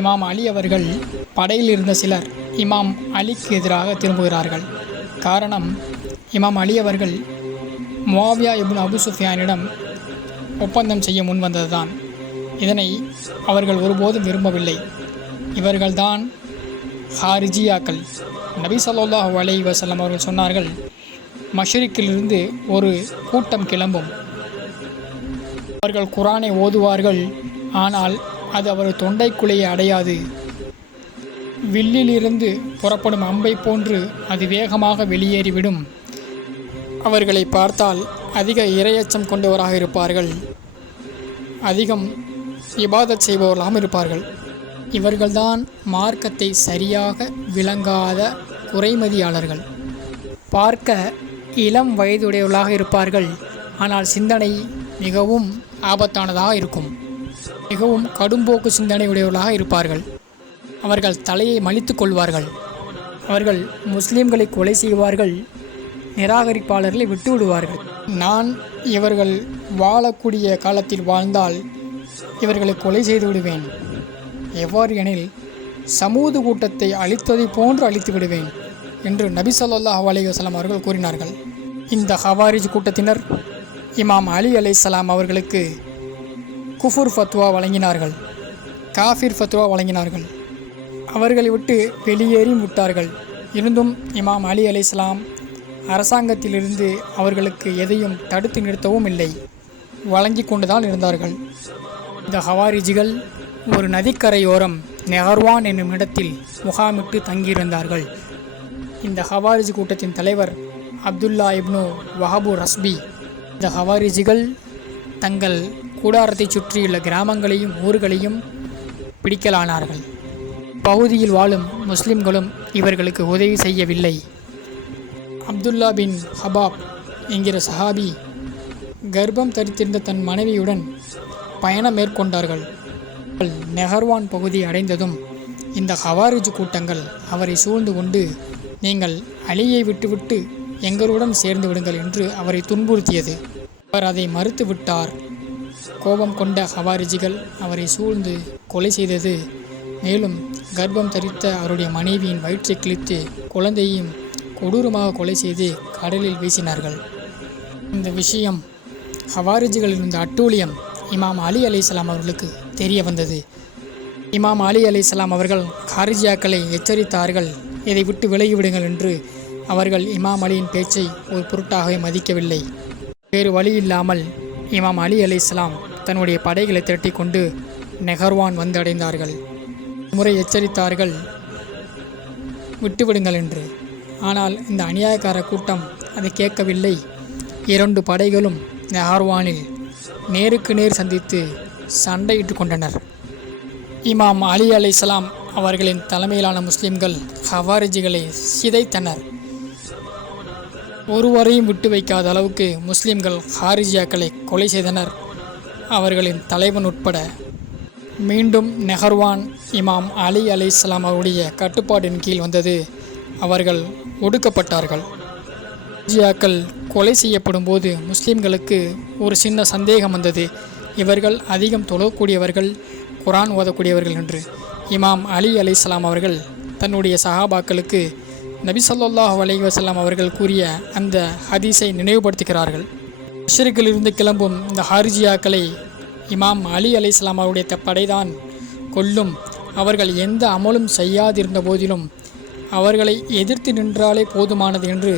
இமாம் அலி அவர்கள் படையில் இருந்த சிலர் இமாம் அலிக்கு எதிராக திரும்புகிறார்கள். காரணம் இமாம் அலி அவர்கள் முவாவியா இப்னு அபு சுஃபியானிடம் ஒப்பந்தம் செய்ய முன்வந்ததுதான். இதனை அவர்கள் ஒருபோதும் விரும்பவில்லை. இவர்கள்தான் ஹாரிஜியாக்கள். நபி ஸல்லல்லாஹு அலை வசலம் அவர்கள் சொன்னார்கள் மஷ்ரிக்கிலிருந்து ஒரு கூட்டம் கிளம்பும். அவர்கள் குரானை ஓதுவார்கள் ஆனால் அது அவர் தொண்டைக்குள்ளேயே அடையாது. வில்லிலிருந்து புறப்படும் அம்பை போன்று அது வேகமாக வெளியேறிவிடும். அவர்களை பார்த்தால் அதிக இரையச்சம் கொண்டவராக இருப்பார்கள். அதிகம் இபாதத் செய்பவர்களாகவும் இருப்பார்கள். இவர்கள்தான் மார்க்கத்தை சரியாக விளங்காத குறைமதியாளர்கள். பார்க்க இளம் வயதுடையவர்களாக இருப்பார்கள். ஆனால் சிந்தனை மிகவும் ஆபத்தானதாக இருக்கும். மிகவும் கடும்போக்கு சிந்தனை உடையவர்களாக இருப்பார்கள். அவர்கள் தலையை மலித்து கொள்வார்கள். அவர்கள் முஸ்லீம்களை கொலை செய்வார்கள். நிராகரிப்பாளர்களை விட்டு விடுவார்கள் நான் இவர்கள் வாழக்கூடிய காலத்தில் வாழ்ந்தால் இவர்களை கொலை செய்து விடுவேன். எவ்வாறு எனில் சமூது கூட்டத்தை அழித்ததைப் போன்று அழித்து விடுவேன் என்று நபி சொல்லாஹ் அலைஹி அவர்கள் கூறினார்கள். இந்த ஹவாரிஜ் கூட்டத்தினர் இமாம் அலி அலைஹிஸ்ஸலாம் அவர்களுக்கு குஃபுர் ஃபத்வா வழங்கினார்கள். காஃபிர் ஃபத்வா வழங்கினார்கள். அவர்களை விட்டு வெளியேறி விட்டார்கள். இருந்தும் இமாம் அலி அலி இஸ்லாம் அரசாங்கத்திலிருந்து அவர்களுக்கு எதையும் தடுத்து நிறுத்தவும் இல்லை. வழங்கி கொண்டுதான் இருந்தார்கள். இந்த ஹவாரிஜிகள் ஒரு நதிக்கரையோரம் நெஹர்வான் என்னும் இடத்தில் முகாமிட்டு தங்கியிருந்தார்கள். இந்த ஹவாரிஜ் கூட்டத்தின் தலைவர் அப்துல்லா இப்னு வஹபு ரஸ்பி. இந்த ஹவாரிஜிகள் தங்கள் கூடாரத்தைச் சுற்றியுள்ள கிராமங்களையும் ஊர்களையும் பிடிக்கலானார்கள். பகுதியில் வாழும் முஸ்லிம்களும் இவர்களுக்கு உதவி செய்யவில்லை. அப்துல்லா பின் ஹபாப் என்கிற சஹாபி கர்ப்பம் தரித்திருந்த தன் மனைவியுடன் பயணம் மேற்கொண்டார்கள். நெஹர்வான் பகுதி அடைந்ததும் இந்த ஹவாரிஜ் கூட்டங்கள் அவரை சூழ்ந்து கொண்டு நீங்கள் அலியை விட்டுவிட்டு எங்களுடன் சேர்ந்து விடுங்கள் என்று அவரை துன்புறுத்தியது. அவர் அதை மறுத்து விட்டார். கோபம் கொண்ட ஹவாரிஜிகள் அவரை சூழ்ந்து கொலை செய்தது. மேலும் கர்ப்பம் தரித்த அவருடைய மனைவியின் வயிற்றை கிழித்து குழந்தையையும் கொடூரமாக கொலை செய்து கடலில் வீசினார்கள். இந்த விஷயம் ஹவாரிஜிகளில் இருந்த அட்டூழியம் இமாம் அலி அலைஹிஸ்ஸலாம் அவர்களுக்கு தெரிய வந்தது. இமாம் அலி அலைஹிஸ்ஸலாம் அவர்கள் ஹாரிஜியாக்களை எச்சரித்தார்கள். இதை விட்டு விலகிவிடுங்கள் என்று அவர்கள் இமாம் அலியின் பேச்சை ஒரு பொருட்டாகவே மதிக்கவில்லை. வேறு வழி இல்லாமல் இமாம் அலி அலைஹிஸ்ஸலாம் தன்னுடைய படைகளை திரட்டி கொண்டு நெஹர்வான் வந்து அடைந்தார்கள் முறை எச்சரித்தார்கள். விட்டுவிடுங்கள் என்று. ஆனால் இந்த அநியாயக்கார கூட்டம் அதை கேட்கவில்லை. இரண்டு படைகளும் நெஹர்வானில் நேருக்கு நேர் சந்தித்து சண்டையிட்டு கொண்டனர். இமாம் அலி அலைஹிஸ்ஸலாம் அவர்களின் தலைமையிலான முஸ்லிம்கள் ஹவாரிஜிகளை சிதைத்தனர். ஒருவரையும் விட்டு வைக்காத அளவுக்கு முஸ்லிம்கள் ஹாரிஜியாக்களை கொலை செய்தனர். அவர்களின் தலைவன் உட்பட மீண்டும் நெஹர்வான் இமாம் அலி அலைஹிஸ்ஸலாம் அவருடைய கட்டுப்பாட்டின் கீழ் வந்தது. அவர்கள் ஒடுக்கப்பட்டார்கள். ஜியாக்கள் கொலை செய்யப்படும் போது முஸ்லீம்களுக்கு ஒரு சின்ன சந்தேகம் வந்தது. இவர்கள் அதிகம் தொழக்கூடியவர்கள் குரான் ஓதக்கூடியவர்கள் என்று. இமாம் அலி அலைஹிஸ்ஸலாம் அவர்கள் தன்னுடைய சஹாபாக்களுக்கு நபி சொல்லாஹ் அலி வசலாம் அவர்கள் கூறிய அந்த ஹதீஸை நினைவுபடுத்துகிறார்கள். மஷ்ரிக்கிலிருந்து கிளம்பும் இந்த ஹாரிஜியாக்களை இமாம் அலி அலைஹிஸ்ஸலாம் அவருடைய படைதான் கொல்லும். அவர்கள் எந்த அமலும் செய்யாதிருந்த போதிலும் அவர்களை எதிர்த்து நின்றாலே போதுமானது என்று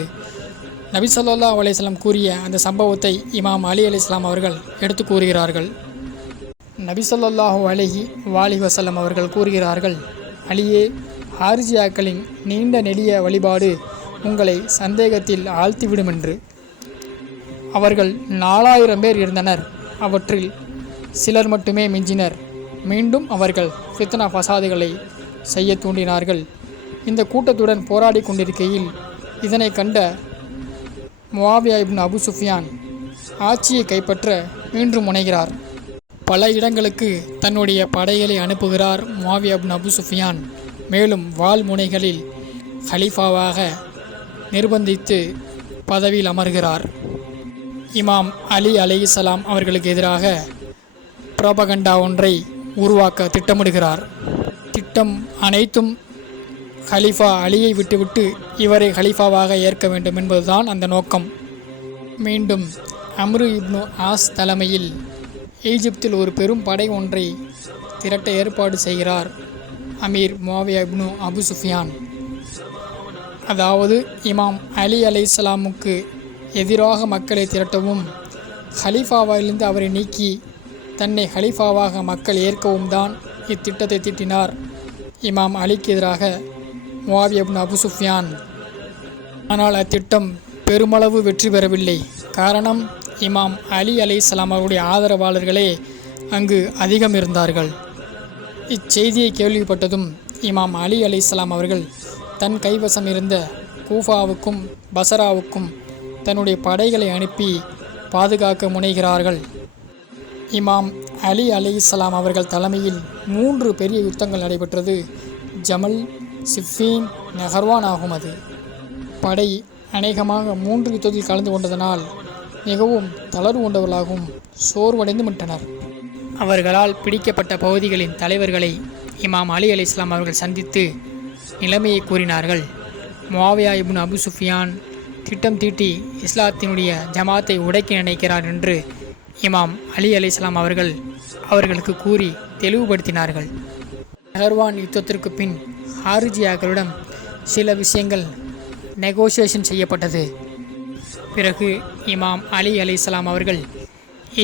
நபி ஸல்லல்லாஹு கூறிய அந்த சம்பவத்தை இமாம் அலி அலைஹிஸ்ஸலாம் அவர்கள் எடுத்து கூறுகிறார்கள். நபி அலஹி அலைஹி வாலிஹி அவர்கள் கூறுகிறார்கள் அலியே ஹாரிஜியாக்களின் நீண்ட நெடிய வழிபாடு உங்களை சந்தேகத்தில் ஆழ்த்திவிடும் என்று. அவர்கள் நாலாயிரம் பேர் இருந்தனர். அவற்றில் சிலர் மட்டுமே மிஞ்சினர். மீண்டும் அவர்கள் ஃபித்னா ஃபசாதுகளை செய்ய தூண்டினார்கள். இந்த கூட்டத்துடன் போராடி கொண்டிருக்கையில் இதனை கண்ட முவாவியா இப்னு அபு சுஃபியான் ஆட்சியை கைப்பற்ற மீண்டும் முனைகிறார். பல இடங்களுக்கு தன்னுடைய படைகளை அனுப்புகிறார் முவாவியா இப்னு அபு சுஃபியான். மேலும் வாள் முனைகளில் ஹலீஃபாவாக நிர்பந்தித்து பதவியில் அமர்கிறார். இமாம் அலி அலைஹிஸ்ஸலாம் அவர்களுக்கு எதிராக புரோபகண்டா ஒன்றை உருவாக்க திட்டமிடுகிறார். திட்டம் அனைத்தும் ஹலிஃபா அலியை விட்டுவிட்டு இவரை ஹலிஃபாவாக ஏற்க வேண்டும் என்பதுதான் அந்த நோக்கம். மீண்டும் அம்ரு இப்னு ஆஸ் தலைமையில் ஈஜிப்தில் ஒரு பெரும் படை ஒன்றை திரட்ட ஏற்பாடு செய்கிறார் அமீர் மோவியா இப்னு அபு சுஃபியான். அதாவது இமாம் அலி அலைஹிஸ்ஸலாமுக்கு எதிராக மக்களை திரட்டவும் ஹலீஃபாவிலிருந்து அவரை நீக்கி தன்னை ஹலீஃபாவாக மக்கள் ஏற்கவும் தான் இத்திட்டத்தை திட்டினார். இமாம் அலிக்கு எதிராக முவாவியா இப்னு அபு சுஃபியான். ஆனால் அத்திட்டம் பெருமளவு வெற்றி பெறவில்லை. காரணம் இமாம் அலி அலைஹிஸ்ஸலாம் அவருடைய ஆதரவாளர்களே அங்கு அதிகம் இருந்தார்கள். இச்செய்தியை கேள்விப்பட்டதும் இமாம் அலி அலைஹிஸ்ஸலாம் அவர்கள் தன் கைவசம் இருந்த கூஃபாவுக்கும் பசராவுக்கும் தன்னுடைய படைகளை அனுப்பி பாதுகாக்க முனைகிறார்கள். இமாம் அலி அலி இஸ்லாம் அவர்கள் தலைமையில் மூன்று பெரிய யுத்தங்கள் நடைபெற்றது. ஜமல் சிஃபீன் நெஹர்வான் ஆகும் அது. படை அநேகமாக மூன்று யுத்தத்தில் கலந்து கொண்டதனால் மிகவும் தளர்வு கொண்டவர்களாகவும் சோர்வடைந்து விட்டனர். அவர்களால் பிடிக்கப்பட்ட பகுதிகளின் தலைவர்களை இமாம் அலி அலி இஸ்லாம் அவர்கள் சந்தித்து நிலைமையை கூறினார்கள். மாவியா இபுன் அபு சுஃபியான் திட்டம் தீட்டி இஸ்லாத்தினுடைய ஜமாத்தை உடைக்க நினைக்கிறார் என்று இமாம் அலி அலி இஸ்லாம் அவர்கள் அவர்களுக்கு கூறி தெளிவுபடுத்தினார்கள். நகர்வான் யுத்தத்திற்கு பின் ஹாரிஜியாக்களிடம் சில விஷயங்கள் நெகோசியேஷன் செய்யப்பட்டது. பிறகு இமாம் அலி அலிஸ்லாம் அவர்கள்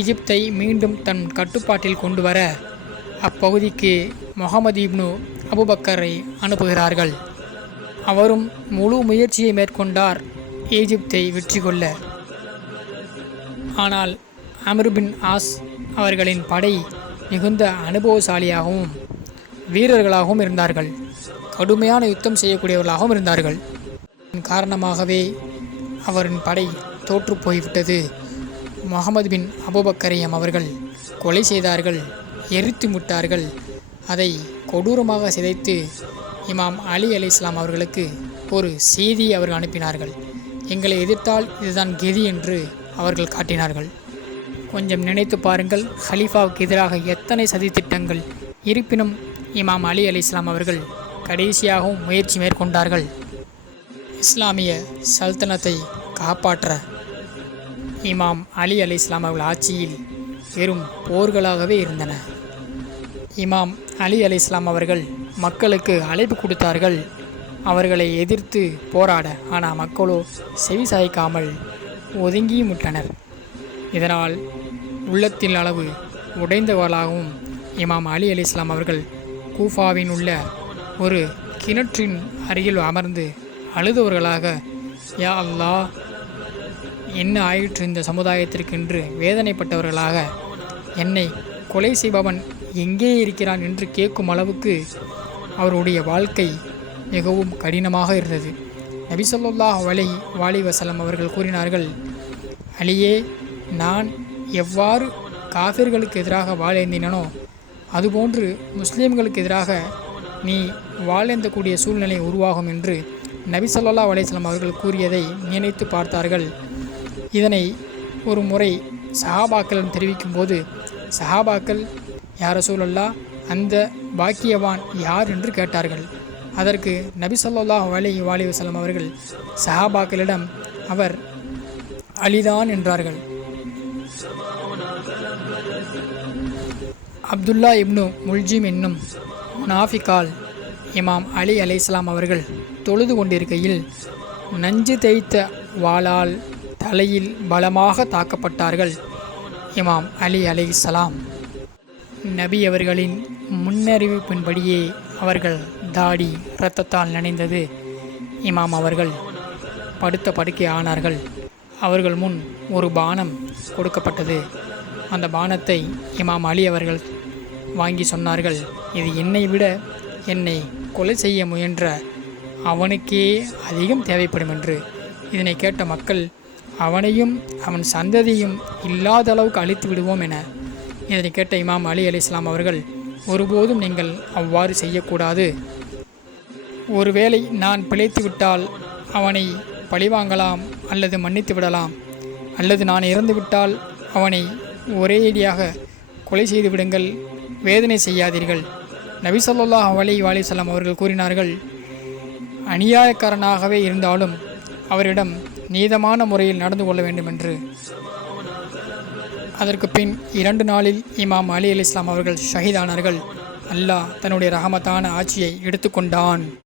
எகிப்தை மீண்டும் தன் கட்டுப்பாட்டில் கொண்டு வர அப்பகுதிக்கு முகமது இப்னு அபுபக்கரை அனுப்புகிறார்கள். அவரும் முழு முயற்சியை மேற்கொண்டார். ஈஜிப்தை வெற்றி கொள்ள. ஆனால் அமருபின் ஆஸ் அவர்களின் படை மிகுந்த அனுபவசாலியாகவும் வீரர்களாகவும் இருந்தார்கள். கடுமையான யுத்தம் செய்யக்கூடியவர்களாகவும் இருந்தார்கள். காரணமாகவே அவரின் படை தோற்று போய்விட்டது. முகமது பின் அபுபக்கரையம் அவர்கள் கொலை செய்தார்கள் எரித்து முட்டார்கள். அதை கொடூரமாக சிதைத்து இமாம் அலி அலி இஸ்லாம் அவர்களுக்கு ஒரு செய்தியை அவர்கள் அனுப்பினார்கள். எங்களை எதிர்த்தால் இதுதான் கெதி என்று அவர்கள் காட்டினார்கள். கொஞ்சம் நினைத்து பாருங்கள் ஹலீஃபாவுக்கு எதிராக எத்தனை சதித்திட்டங்கள். இருப்பினும் இமாம் அலி அலி இஸ்லாம் அவர்கள் கடைசியாகவும் முயற்சி மேற்கொண்டார்கள். இஸ்லாமிய சல்தனத்தை காப்பாற்ற இமாம் அலி அலி இஸ்லாம் அவர்கள் ஆட்சியில் வெறும் போர்களாகவே இருந்தன. இமாம் அலி அலி இஸ்லாம் அவர்கள் மக்களுக்கு அழைப்பு கொடுத்தார்கள். அவர்களை எதிர்த்து போராட ஆனால் மக்களோ செவி சாய்க்காமல் ஒதுங்கியும் விட்டனர் இதனால் உள்ளத்தின் அளவு உடைந்தவர்களாகவும் இமாம் அலி அலி இஸ்லாம் அவர்கள் கூஃபாவின் உள்ள ஒரு கிணற்றின் அருகில் அமர்ந்து அழுதவர்களாக யா அல்லா என்ன ஆயிற்று இந்த சமுதாயத்திற்கு என்று வேதனைப்பட்டவர்களாக? என்னை கொலை செய்பவன் எங்கே இருக்கிறான்? என்று கேட்கும் அளவுக்கு அவருடைய வாழ்க்கை மிகவும் கடினமாக இருந்தது. நபி வலை வாலிவசலம் வாலி அவர்கள் கூறினார்கள் அலியே நான் எவ்வாறு காஃபிர்களுக்கு எதிராக வாழேந்தினனோ அதுபோன்று முஸ்லீம்களுக்கு எதிராக நீ வாழேந்தக்கூடிய சூழ்நிலை உருவாகும் என்று நபி ஸல்லல்லாஹு அவர்கள் கூறியதை நினைத்து பார்த்தார்கள். இதனை ஒரு முறை சஹாபாக்களிடம் தெரிவிக்கும்போது சஹாபாக்கள் யார சூழல்லா அந்த பாக்கியவான் யார்? என்று கேட்டார்கள். அதற்கு நபி சொல்லாஹ் அலி வாலி வசலம் அவர்கள் சஹாபாக்களிடம் அவர் அலிதான் என்றார்கள். அப்துல்லா இப்னு முல்ஜிம் என்னும் முனாஃபிகால் இமாம் அலி அலைஹிஸ்ஸலாம் அவர்கள் தொழுது கொண்டிருக்கையில் நஞ்சு தேய்த்த வாளால் தலையில் பலமாக தாக்கப்பட்டார்கள் இமாம் அலி அலைஹிஸ்ஸலாம். நபி அவர்களின் முன்னறிவிப்பின்படியே அவர்கள் தாடி இரத்தத்தால் நனைந்தது. இமாம் அவர்கள் படுத்த படுக்கை ஆனார்கள். அவர்கள் முன் ஒரு பானம் கொடுக்கப்பட்டது. அந்த பானத்தை இமாம் அலி அவர்கள் வாங்கி சொன்னார்கள் இது என்னை விட என்னை கொலை செய்ய முயன்ற அவனுக்கே அதிகம் தேவைப்படும் என்று. இதனை கேட்ட மக்கள் அவனையும் அவன் சந்ததியும் இல்லாத அளவுக்கு அழித்து விடுவோம் என. இதனை கேட்ட இமாம் அலி அலி இஸ்லாம் அவர்கள் ஒருபோதும் நீங்கள் அவ்வாறு செய்யக்கூடாது. ஒருவேளை நான் பிழைத்துவிட்டால் அவனை பழிவாங்கலாம் அல்லது மன்னித்து விடலாம் அல்லது நான் இறந்துவிட்டால் அவனை ஒரேடியாக கொலை செய்து விடுங்கள் வேதனை செய்யாதீர்கள். நபிசல்லாஹ் அலி வாலிசல்லாம் அவர்கள் கூறினார்கள் அநியாயக்காரனாகவே இருந்தாலும் அவரிடம் நீதமான முறையில் நடந்து கொள்ள வேண்டும் என்று அதற்கு பின் இரண்டு நாளில் இமாம் அலி அலி இஸ்லாம் அவர்கள் ஷஹீதானார்கள். அல்லாஹ் தன்னுடைய ரகமத்தான ஆட்சியை எடுத்துக்கொண்டான்.